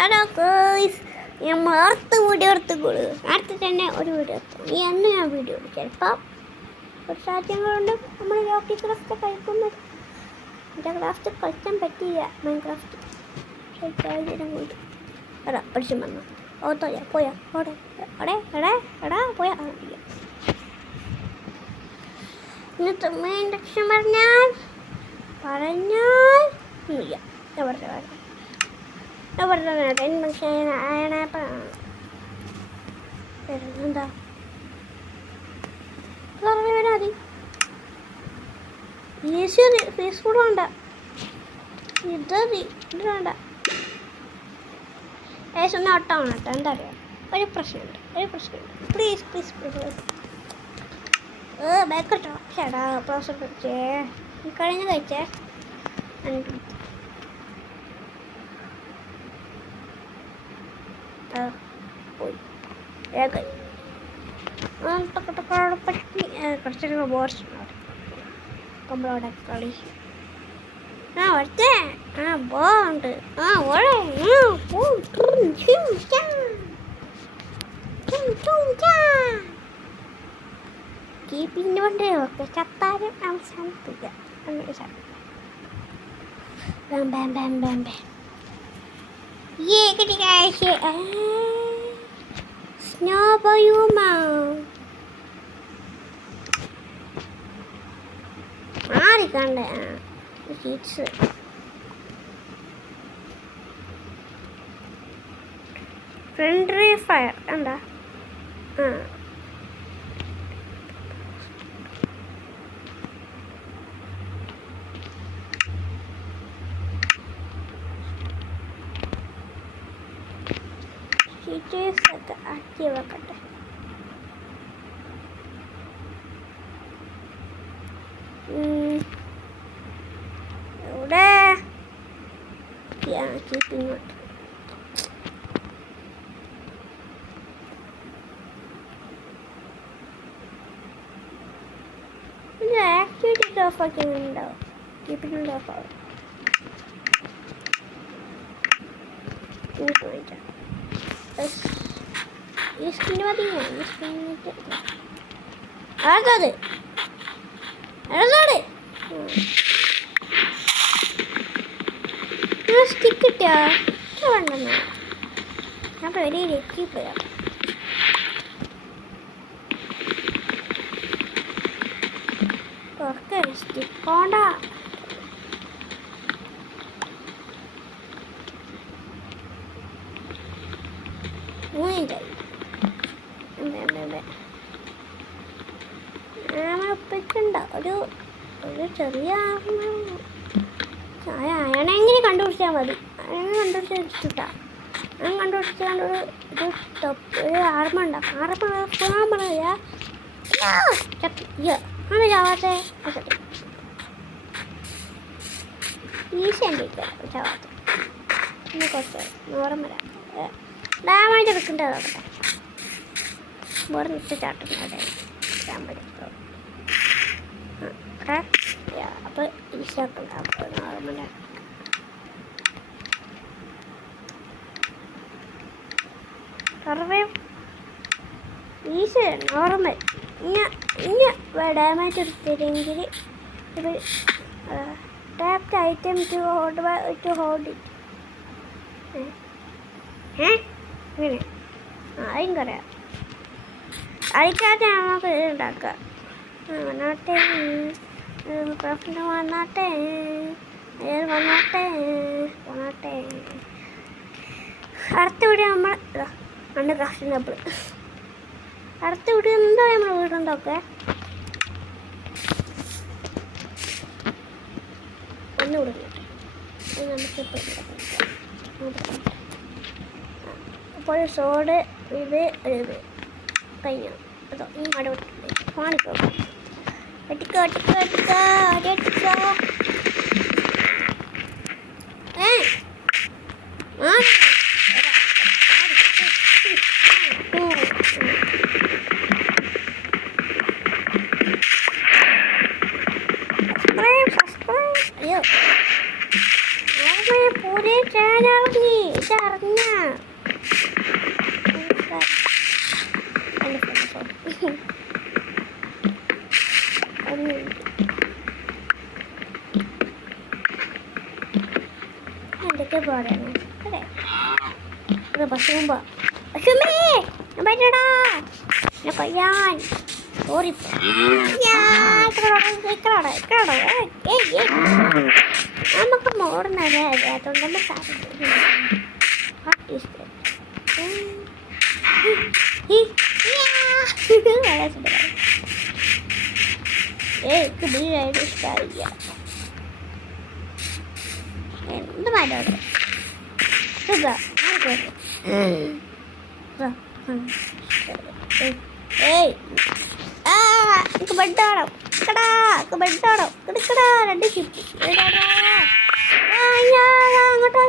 Hello guys, നമ്മൾ അടുത്ത video എടുത്തുകൊള്ളു. അടുത്ത് തന്നെ ഒരു വീഡിയോ എടുത്തു. ഈ അന്ന് ഞാൻ വീഡിയോ എടുക്കും. ചിലപ്പോൾ ഒരു സാഹചര്യങ്ങളുണ്ട് നമ്മൾ ലോക്കി ക്രാഫ്റ്റ് കളിക്കുന്നത്. എൻ്റെ ക്രാഫ്റ്റ് കളിക്കാൻ പറ്റിയില്ല. മൈൻ ക്രാഫ്റ്റ് സാഹചര്യം കൊണ്ട് എടാ പഠിച്ചു വന്നു. ഓത്തോയാ പോയാ ഓടെ എടേ എടേ എടാ പോയാ ഇന്നത്തെ മെയിൻ ലക്ഷ്യം പറഞ്ഞാൽ ഒന്നുമില്ല. എന്താ മതി ഈസി പീസ്ഫുൾ വേണ്ട, ഇത് വേണ്ട. ഏകദേശം ഒട്ടാവണം കേട്ടോ. എന്താ അറിയാം, ഒരു പ്രശ്നമുണ്ട്. പ്ലീസ് ബാക്കട്ടോ. ചേടാ പ്രോസർ കഴിച്ചേ, കഴിഞ്ഞ കഴിച്ചേ. കുറച്ചൊക്കെ ബോർഡുണ്ട് നമ്മളവിടെ കളി. ബോണ്ട് കീപ്പിങ്ങിന് വേണ്ടി ഒക്കെ ചത്താരും അവസാനിപ്പിക്കുക. ആറിക്കണ്ടേ ഹീറ്റ്സ്. ഫ്രണ്ട്ലി ഫയർ എന്താ? ഹീറ്റേഴ്സൊക്കെ ആക്കി വെക്കട്ടെ. ഇവിടെ കീപ്പിംഗ് ആക്ടിവിറ്റി ഓഫ് ആക്കിയിട്ടുണ്ടാവും. കീപ്പിംഗ് ഓഫ് ആവും. ഈ സ്കിന് മതി. ഈ സ്കിന്നിട്ട് അതത് സ്റ്റിക്ക് കിട്ടിയാ വേണ്ടെന്നാ ഞാൻ വലിയ രക്ഷി പോയാ. സ്റ്റിക്കോണ്ട ഉപ്പിക്കണ്ട ഒരു ചെറിയ അയണെങ്ങനെ കണ്ടുപിടിച്ചാൽ മതി. അയണ കണ്ടുപിടിച്ചിട്ടാ ഞാൻ കണ്ടുപിടിച്ചാണ്ട് ഒരു ആർമുണ്ടാക്കും. പോകാൻ പറയാ ആണ് ചാവാത്തെ. ഈസി ഉണ്ട് ചാവാത്ത. ഇനി കുറച്ച് നോർമല ഡാമേജ് എടുക്കേണ്ടതാകട്ടെ. വേറെ നിട്ട് ചാട്ടുന്നവിടെ അപ്പോൾ ഈസി ആക്കണ്ട. അപ്പോൾ നോർമല ഈസി നോർമൽ. ഇനി ഡാമേജ് എടുത്തില്ലെങ്കിൽ ഇത് tapped item to hold it. ഇങ്ങനെ അതും പറയാം. അതിക്കകത്ത് നമുക്ക് ഇത് ഉണ്ടാക്കാം. വന്നാട്ടെ ക്രാഫ്റ്റിന് വന്നാട്ടെ അടുത്ത വീഡിയോ നമ്മൾ അണ്ട് ക്രാഫ്റ്റിൻ്റെ അപ്പോൾ അടുത്ത വീഡിയോ എന്താ നമ്മൾ വീടുണ്ടൊക്കെ ഒന്ന് കൊടുക്കട്ടെ. നമുക്കിപ്പോൾ അപ്പോൾ സോഡ് ഇത് കഴിഞ്ഞു. അതോ ഈ മട കാണിക്കോ വെട്ടിക്കോ സബ്സ്ക്രൈബ്. അയ്യോ पूरे चैनल की പശുമ്പോ പശുമേ പറ്റടാ എന്നെ കൊയ്യാൻ സോറി നമുക്ക് മോടുന്നതേ അറിയാത്തോണ്ട് നമ്മൾ ബിരിയാണി ഇഷ്ടമായില്ല എന്ത് മാറ്റോട് എനിക്ക് ബെഡാണോ കടാ ബെഡാണോ കിടക്കടാ 2 ഷിപ്പ് അങ്ങോട്ടോ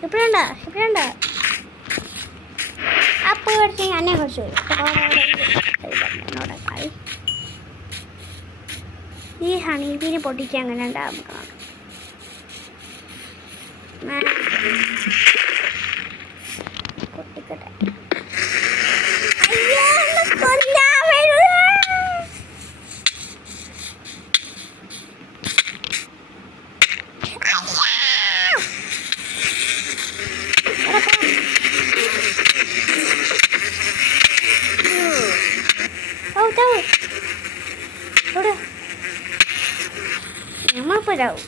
ഷിപ്പുണ്ട അപ്പോൾ കുറച്ച് എന്നെ കുറച്ച് ഈ ഹണി ബീന് പൊട്ടിച്ച് അങ്ങനെ ഉണ്ടാകും പൊട്ടിക്കട്ടെ നമ്മളിപ്പോ ഇതാവും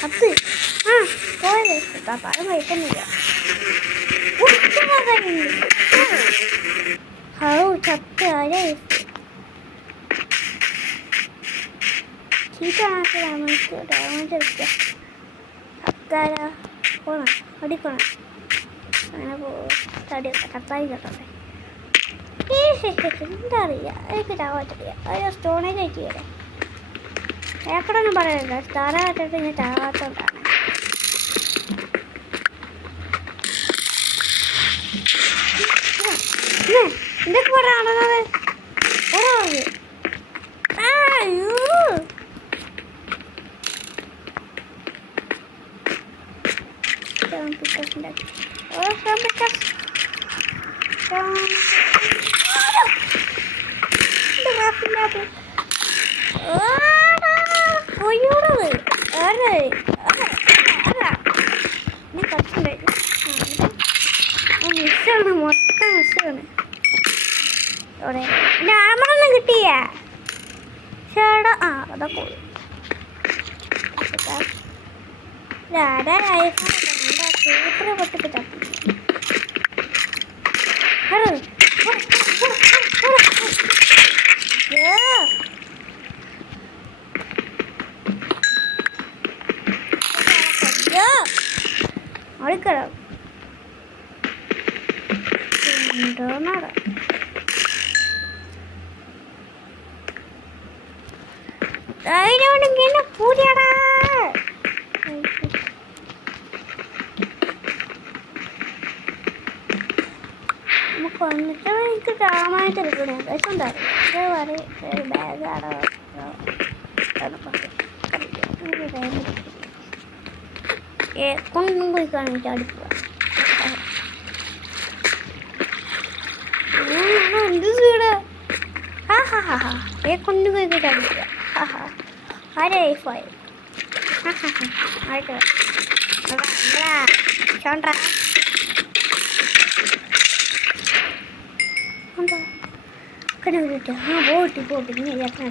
10 പോയത് പഴം വയ്ക്കുന്നില്ല ചത്ത് ചീറ്റാണെങ്കിൽ നമുക്ക് ഡാമേജ് എടുക്കുക അക്കാര പോണം അടിക്കണം അങ്ങനെ തടിയൊക്കെ കത്തായി കേട്ടോട്ടെ എന്താ അറിയില്ല എനിക്ക് ചാവാത്തറിയാം അയ്യോ സ്റ്റോണേജ് ആയിട്ട് വരാം ഏക്കടൊന്നും പറയണ്ട താറാകത്തിട്ട് ഞാൻ ചാവാത്തോണ്ടാണ് എന്തൊക്കെ പറയാണത് മിസ്സാണ് മൊത്തം മിസ്സാണ് ആമറൊന്നും കിട്ടിയ ചേടാ അതൊക്കെ സൂപ്പർ പൊട്ടിട്ട് ഓടിക്കണം എന്തോന്നാടാ അതിനോടിങ്ങനെ പൂരിയാടാ നമുക്ക് വന്നിട്ട് എനിക്ക് ഡാമായിട്ട് എടുക്കണേ പക്ഷെ ഉണ്ടാവും ബാഗാടോ കൊണ്ടും പോയി കാണിച്ച് അടുക്കുക എന്ത് സ്പീഡ് കൊണ്ടു പോയി കാണിക്കുക ആരെ പോയി ആയിട്ട് ചോണ്ടാ എന്താ കട പോട്ടി ഇനി എത്ര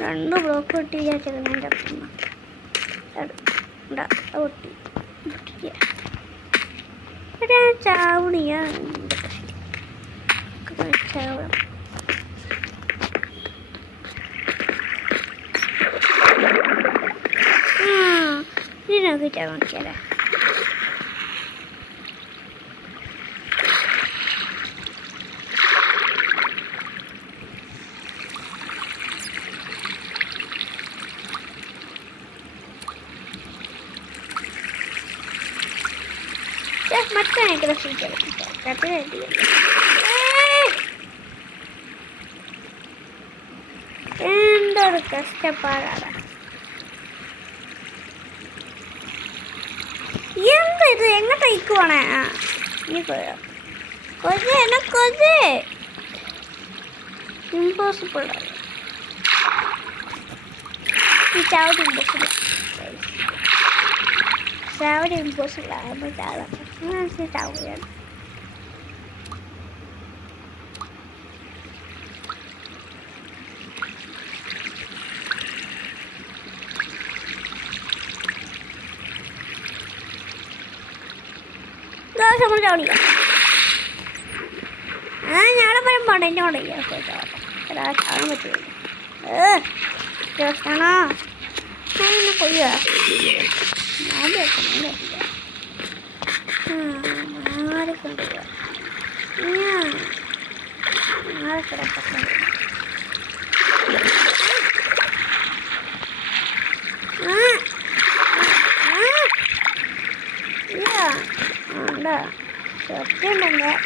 രണ്ട് ബ്ലോക്ക് പൊട്ടി വിചാരിച്ചത് എൻ്റെ അപ്പം പൊട്ടി ചാവണിയാ ചാവണം ഇതിനൊക്കെ ചാവണിക്കല്ലേ മറ്റായിട്ട് എന്തൊരു കഷ്ടപ്പാടാണ് എന്ത് ഇത് എങ്ങോട്ടേക്ക് പോണേ ini koze enak koze impossible ini jauh impossible jauh impossible apa jalan masih tahu ya sama jauh nih nyala pada badannya udah ya terus jalan betul terus sana mana kok ya ada kemana dia ada kemana ya ada kereta ya ada siapa enggak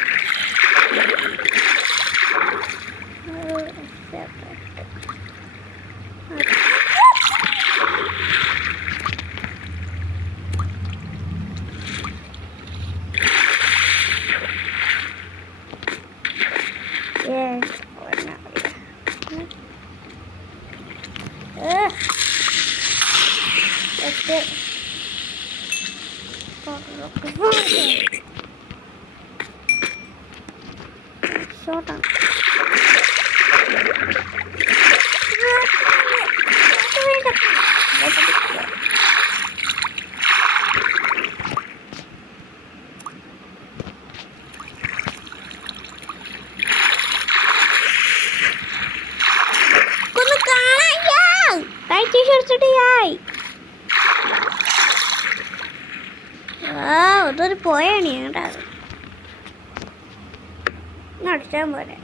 siapa yes warna oke Soda. Kuno kalah ya. Kayak t-shirt sudah ya. Wow, itu poin ya, udah. Nggak boleh.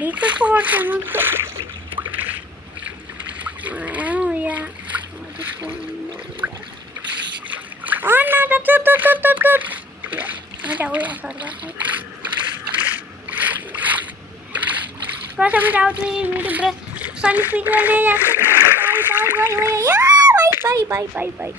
Di keluar sama tuh. Ya. Oh, nah, tut. Ya, ada ya sorry. Kalau sama tahu tuh video beres Sonic videonya ya. Bye. Bye. Bye.